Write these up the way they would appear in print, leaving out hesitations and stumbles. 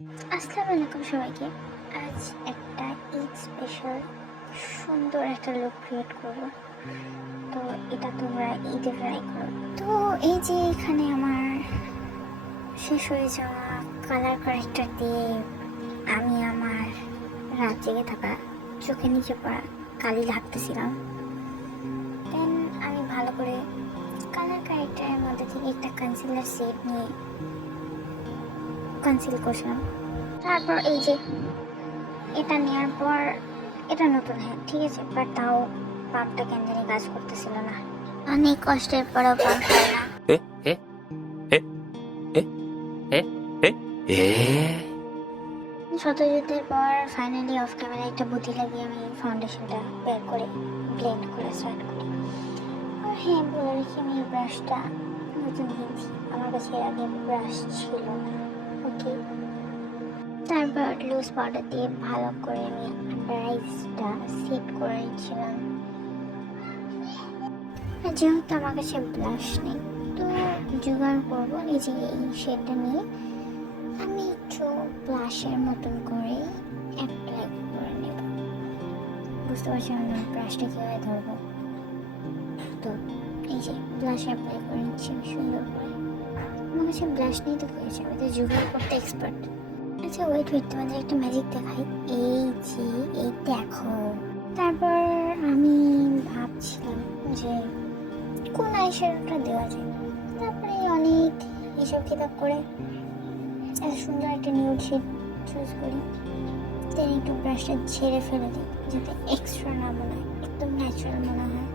আসসালামু আলাইকুম সবাইকে। আজ একটা ঈদ স্পেশাল সুন্দর একটা লুক ক্রিয়েট করব। তো এটা তোমরা ঈদে ট্রাই করো। তো এই যে এখানে আমার শেষ হয়ে যাওয়া কালার কারেক্টার দিয়ে আমি আমার রাত জেগে থাকা চোখে নিচে পড়া কালি ঢাকতেছিলাম। দেন আমি ভালো করে কালার কারেক্টারের মধ্যে থেকে একটা কনসিলার সেট নিয়ে কনসিল করছিলাম। তারপর এই যে এটা নেওয়ার পর এটা নতুন, হ্যাঁ ঠিক আছে, বাট তাও পাম্পটা কেন জানি কাজ করতেছিল না। অনেক কষ্টের পরেও পাম্প হয় না। শতযুদ্ধের পর ফাইনালি অফ ক্যামেরা একটা বুদ্ধি লাগিয়ে আমি ফাউন্ডেশনটা বের করে ব্লেন্ড করে স্টার্ট করি। আর হ্যাঁ, বলে রেখে আমি ব্রাশটা নতুন কিনছি, আমার কাছে এর আগে ব্রাশ ছিল না। ওকে, তারপর লুজ পাউডার দিয়ে ভালো করে আমি আন্ডার আইসটা সেট করে নিচ্ছিলাম। যেহেতু আমার কাছে ব্লাশ নেই, তো জোগাড় করবো এই যে এই শেডটা নিয়ে আমি একটু ব্লাশের মতন করে অ্যাপ্লাই করে নেব। বুঝতে পারছি আমি ব্রাশটা কীভাবে ধরবো। তো এই যে ব্লাশ অ্যাপ্লাই করে নিচ্ছি সুন্দর করে। আমার কাছে ব্লাশ নেই তো হয়েছে, আমি তো জোগাড় করতে এক্সপার্ট। আচ্ছা ওয়েট তোমাদের একটা ম্যাজিক দেখাই। এই যে এই দেখো। তারপর আমি ভাবছিলাম যে কোন আইশ্যাডোটা দেওয়া যায়। তারপরে অনেক হিসাব কিতাব করে এত সুন্দর একটা নিউড শেড চুজ করি। দেন একটু ব্রাশটা ঝেড়ে ফেলে দিই যাতে এক্সট্রা না মনে হয়, একদম ন্যাচারাল মনে হয়।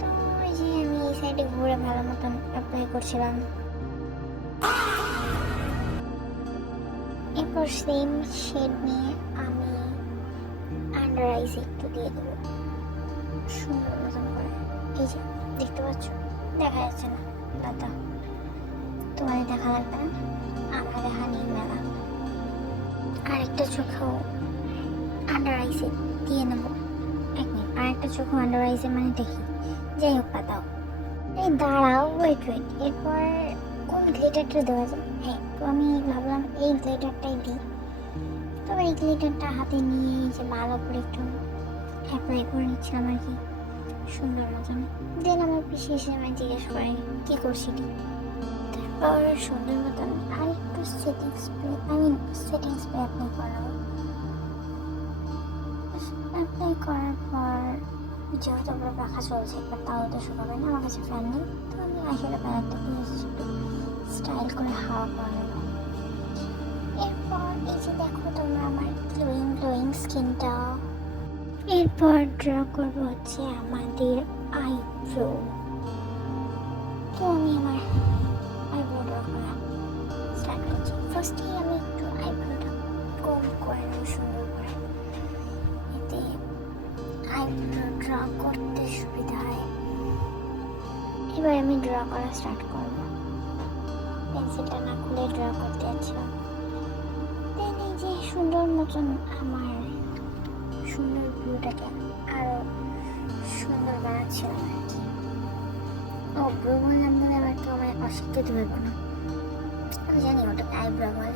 তো ওই যে আমি এই সাইডে ঘুরে ভালো মতন অ্যাপ্লাই করছিলাম। এরপর সেম শেড নিয়ে আমি আন্ডার আইস একটু দিয়ে দেবো সুন্দর মতন করে। এই যে দেখতে পাচ্ছ, দেখা যাচ্ছে না দাদা, তোমাদের দেখা লাগবে না, আমার দেখা নেই মেলা। আরেকটা চোখেও আন্ডার আইসে দিয়ে নেবো। এক মিনিট, আরেকটা চোখেও আন্ডার আইসে মানে দেখি, যাই হোক পাতাও। এই দাঁড়াও, ওয়েট। এরপর কোন গ্লিটারটা দেওয়া যায়? হ্যাঁ, তো আমি ভাবলাম এই গ্লিটারটাই দিই। তো এই গ্লিটারটা হাতে নিয়ে যে ভালো করে একটু অ্যাপ্লাই করে নিচ্ছিলাম আর কি সুন্দর মতন। দেন আমার পিছিয়ে এসে আমায় জিজ্ঞেস করে কী করছি। তারপর সুন্দর মতন আর একটু সেটিং স্প্রে অ্যাপ্লাই করাবো। অ্যাপ্লাই করার পর যেহেতু আমার রাখা চলছে, এবার তাও তো শুকাবে না, আমার কাছে ফ্যান নেই, তো আমি আসলে ব্যাপারটা দিয়ে একটু স্টাইল করে হাওয়া করাবো। এরপর এই যে দেখো তোমরা আমার গ্লোয়িং স্কিনটা। এরপর ড্র করবো হচ্ছে আমাদের আইব্রো। তো আমি আমার আইব্রো ড্র করা স্টার্ট করছি। ফার্স্টেই আমি একটু আইব্রোটা কম করে নেব সুন্দর করে, এতে আইব্রো ড্র করতে সুবিধা হয়। এবার আমি ড্র করা স্টার্ট করবো। পেন্সিলটা না খুলে ড্র করতে যাচ্ছিলাম। দেন এই যে সুন্দর মতন আমার সুন্দর ভিউটাকে আরো সুন্দর বানাচ্ছিলাম আর কি। ও ব্রো বললাম বলে আবার তো আমার অশিক্ষিত হইব না, আমি জানি ওটাকে আইব্রো বলে।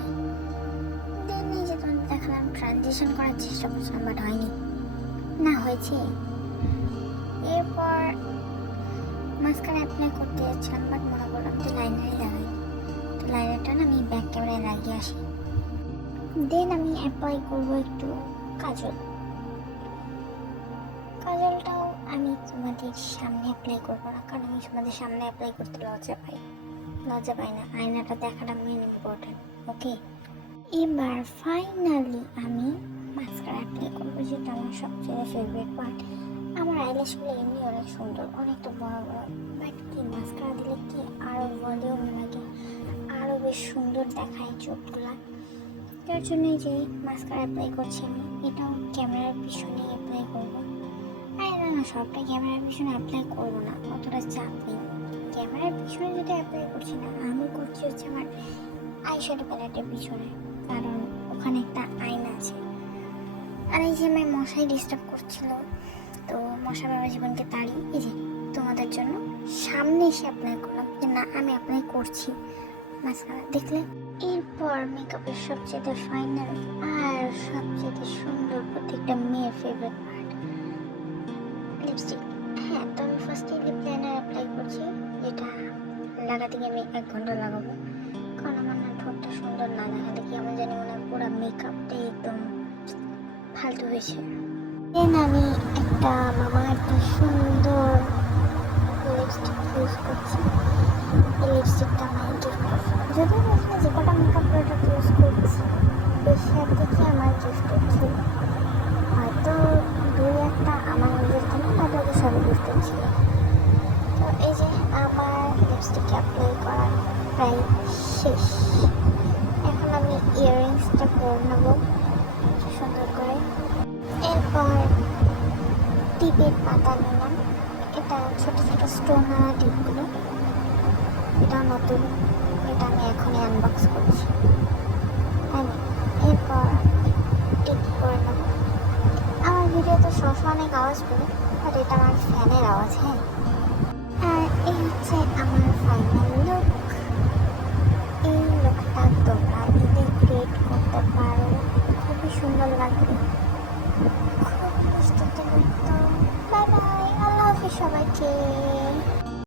দেন এই যে তোমাদের দেখালাম ট্রানজিশন করার চেষ্টা করছিলাম, বাট হয়নি, না হয়েছে। এরপর মাস্কারা অ্যাপ্লাই করতে যাচ্ছিলাম, বাট মনে করলাম তো লাইনারই লাগাই। তো লাইনারটা না আমি ব্যাক ক্যামেরায় লাগিয়ে আসি। দেন আমি অ্যাপ্লাই করবো একটু কাজল। কাজলটাও আমি তোমাদের সামনে অ্যাপ্লাই করবো না, কারণ আমি তোমাদের সামনে অ্যাপ্লাই করতে লজ্জা পাই না, আয়নাটা দেখাটা মেন ইম্পর্টেন্ট। ওকে, এবার ফাইনালি আমি মাস্কারা অ্যাপ্লাই করবো, যেটা আমার সবচেয়ে ফেভারিট পার্ট। আমার আইল্যাশগুলো এমনি অনেক সুন্দর, অনেকটা বড় বড়, বাট কি মাস্কারা দিলে কি আরও ভলিউম লাগে, আরও বেশ সুন্দর দেখায় চোখগুলা। যার জন্য যে মাস্কারা অ্যাপ্লাই করছি আমি, এটাও ক্যামেরার পিছনে অ্যাপ্লাই করবো। আরে না, সবটাই ক্যামেরার পিছনে অ্যাপ্লাই করবো না, অতটা চাপ নেই। ক্যামেরার পিছনে যেটা অ্যাপ্লাই করছি না, আমি করছি হচ্ছে আমার আইশ্যাডো প্যালেটের পিছনে, কারণ ওখানে একটা আয়না আছে। আর এই যে আমার মশাই ডিস্টার্ব করছিল, তো মশা বাবা জীবনকে তাড়ি এই যে তোমাদের জন্য সামনে এসে অ্যাপ্লাই করলাম যে না আমি অ্যাপ্লাই করছি মাস্কারা। দেখলে এরপর মেকআপের সবচেয়ে ফাইনাল আর সবচেয়ে সুন্দর প্রত্যেকটা মেয়ের ফেভারিট পার্ট, লিপস্টিক। হ্যাঁ, তো আমি ফার্স্টে লিপ লাইনার অ্যাপ্লাই করছি, যেটা লাগাতে গিয়ে আমি 1 ঘন্টা লাগাবো, কারণ আমার না ঠোঁটটা সুন্দর না দেখালে কি আমার জানি মনে হয় পুরো মেকআপটাই একদম ফালতু হয়েছে। দেন আমি একটা একটা সুন্দর লিপস্টিক ইউজ করছি। এই লিপস্টিকটা আমার গিফট, যদিও আমি এখানে যে কটা মেকআপ প্রোডাক্ট ইউজ করছি বেশিরভাগ দেখি আমার গিফটেড ছিল, হয়তো 2-1টা আমার নিজের জন্য, তারপরে সবই গিফটেড ছিল। তো এই যে আমার লিপস্টিক অ্যাপ্লাই করা প্রায় শেষ। এখন আমি ইয়াররিংসটা পরে নেবো সুন্দর করে। এরপর টিপের পাতা নিলাম, এটা ছোট ছোট স্টোন আনা টিপগুলো, এটা নতুন, এটা আমি এখনই আনবক্স করছি। এরপর টিপ করে নেব। আমার ভিডিওতে সবসময় অনেক আওয়াজ করে, বাট এটা আমার ফ্যানের আওয়াজ। হ্যাঁ, আর এই হচ্ছে আমার ফাইনাল লুক। এই লুকটা তোমরা ঈদে ক্রিয়েট করতে পারো, খুবই সুন্দর লাগবে, খুব মিষ্টি একটা লুক। তো বাই বাই, আল্লাহ হাফিজ সবাইকে।